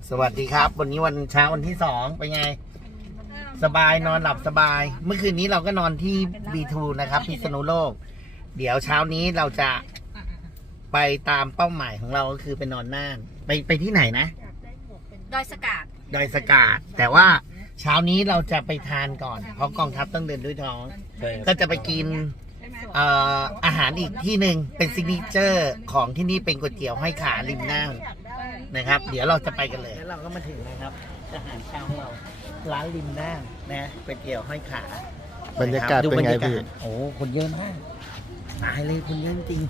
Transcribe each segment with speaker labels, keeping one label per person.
Speaker 1: สวัสดีครับวันนี้วันเช้าวันที่2เป็นไงสบายนอนหลับสบายเมื่อคืนนี้เราก็นอนที่ B2 นะครับพิษณุโลกเดี๋ยวเช้านี้เราจะไปตามเป้าหมายของเราก็คือไปนอนน่านไปที่ไหนนะ
Speaker 2: ดอยสกาด
Speaker 1: แต่ว่าเช้านี้เราจะไปทานก่อนเพราะกองทัพต้องเดินด้วยท้องก็จะไปกินอาหารอีกที่หนึ่งเป็นซิกเนเจอร์ของที่นี่เป็นก๋วยเตี๋ยวห้อยขาริมน่านนะครับเดี๋ยวเราจะไปกันเลยแล้วเราก็มาถึงนะครับอาหารเช้าของเราร้านริมน่านนะก๋วยเตี๋ยวห้อยขา
Speaker 3: บรรยากาศเป็นไงพี่
Speaker 1: โอ้คนเยอะมากตายเลยคนเยอะจริง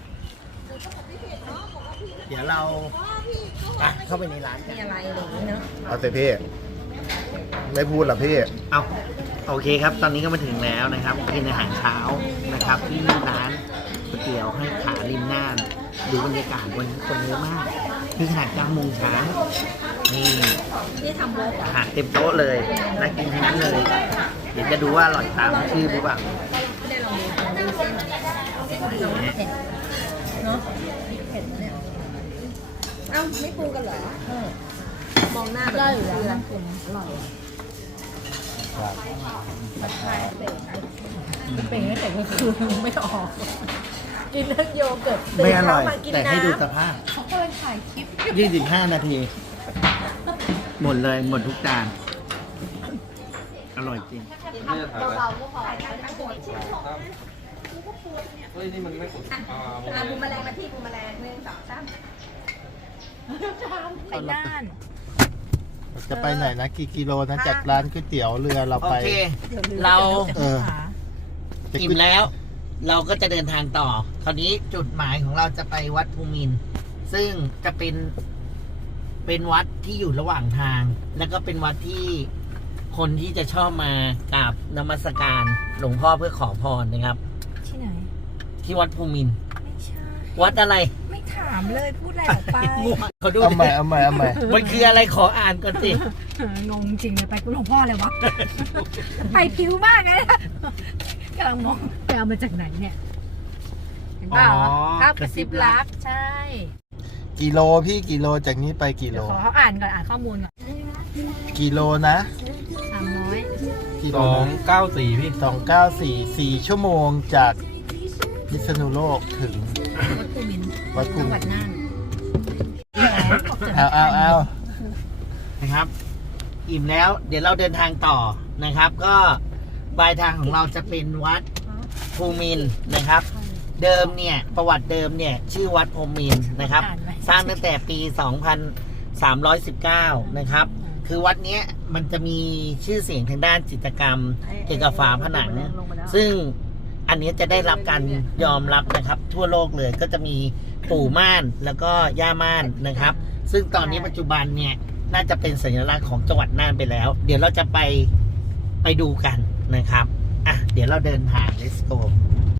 Speaker 1: เดี๋ยวเราเข้าไปในร้านกัน
Speaker 2: มีอะไรหรือเนาะ
Speaker 3: เอาเสพี่ไม่พูดหรอพี่
Speaker 1: เอาโอเคครับตอนนี้ก็มาถึงแล้วนะครับกินอาหารเช้านะครับที่ร้านก๋วยเตี๋ยวห้อยขาริมน่านดูบรรยากาศวันนี้คนเยอะมากคือขนาด9 โมงเช้านี่
Speaker 2: ที่ทำโบ๊ะ
Speaker 1: อาหารเต็มโต๊ะเลยน่ากินทั้งนั้นเลยเดี๋ยวจะดูว่าอร่อยตามชื่อหรือเปล่า
Speaker 2: ไม่ได้ลองดูเส้นเผ็ดเนาะเผ็ดเนี่ยเอ้าไม่ปรุงกันเหรอมองหน้าแบบนี้คือปรุงอร่อยเป็นไม่แต่ก็คือไม่ออกกินเรื่องโยเกิร์ต
Speaker 1: ไม่อร่อยแต่ให้ดูสภาพ
Speaker 2: เขากำลังถ่ายคลิป
Speaker 1: 25 นาทีหมดเลยหมดทุกจานอร่อยจริง
Speaker 2: เบาๆก็พอ
Speaker 4: เฮ้ยนี่มันไม่สุด
Speaker 2: บูมแมลงมาที่บูมแมลง1 2 3ไปน่าน
Speaker 3: จะไปไหนนะกี่กิโลนะจากร้านก๋วยเตี๋ยวเรือเราไป
Speaker 1: โอเคเราอิ่มแล้วเราก็จะเดินทางต่อคราวนี้จุดหมายของเราจะไปวัดภูมินทร์ซึ่งจะเป็นวัดที่อยู่ระหว่างทางแล้วก็เป็นวัดที่คนที่จะชอบมากราบนมัสการหลวงพ่อเพื่อขอพรนะครับ
Speaker 2: ที่ไหน
Speaker 1: ที่วัดภูมินทร์
Speaker 2: ไม่ใช่
Speaker 1: วัดอะไร
Speaker 2: ไม่ถามเลยพูดอะไรออกไป
Speaker 1: เขาดู
Speaker 3: เอาใหม่
Speaker 1: มันคืออะไรขออ่านก่อนสิ
Speaker 2: งงจริงเลยไปคุณหลวงพ่อเลยวะไปผิวมากไงกำลังมองไปเอามาจากไหนเนี่ยเห็นเปล่าข้าวกระซิบรักใช่
Speaker 3: กิโลพี่กิโลจากนี้ไปกิโล
Speaker 2: ขอเขาอ่านก่อนอ่านข้อมูลก่อน
Speaker 3: กิโลนะ
Speaker 2: 300
Speaker 3: กิโล
Speaker 4: 294พี่
Speaker 3: 294 4 ชั่วโมงจากพิษณุโลกถึง
Speaker 2: วัดภูมินทร์จังหวัดน่าน
Speaker 3: เอา
Speaker 1: นะครับอิ่มแล้วเดี๋ยวเราเดินทางต่อนะครับก็ปลายทางของเราจะเป็นวัดภูมินทร์นะครับเดิมเนี่ยประวัติเดิมเนี่ยชื่อวัดภูมินทร์นะครับสร้างตั้งแต่ปี 2319 นะครับคือวัดเนี้ยมันจะมีชื่อเสียงทางด้านจิตรกรรมเกี่ยวกับฝาผนังซึ่งอันนี้จะได้รับการยอมรับนะครับทั่วโลกเลยก็จะมีปู่ม่านแล้วก็ย่าม่านนะครับซึ่งตอนนี้ปัจจุบันเนี่ยน่าจะเป็นสัญลักษณ์ของจังหวัดน่านไปแล้วเดี๋ยวเราจะไปดูกันนะครับอ่ะเดี๋ยวเราเดินทาง let's go